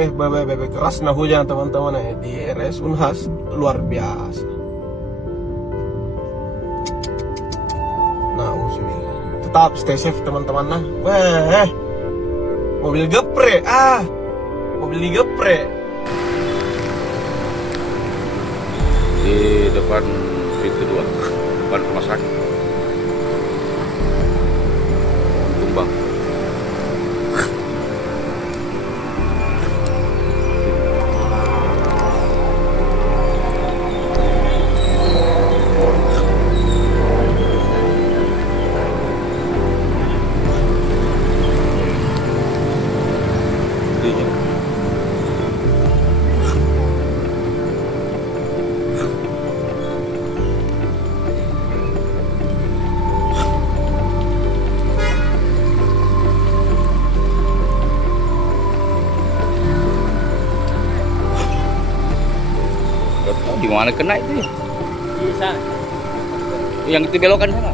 Kerasnya hujan teman-teman di RS Unhas luar biasa. Nah, tetap stay safe teman-teman nah. Mobil geprek mobil digeprek di depan pintu 2 depan rumah sakit tumbang. Di mana kena itu ya? Di sana. Yang itu belokan sana.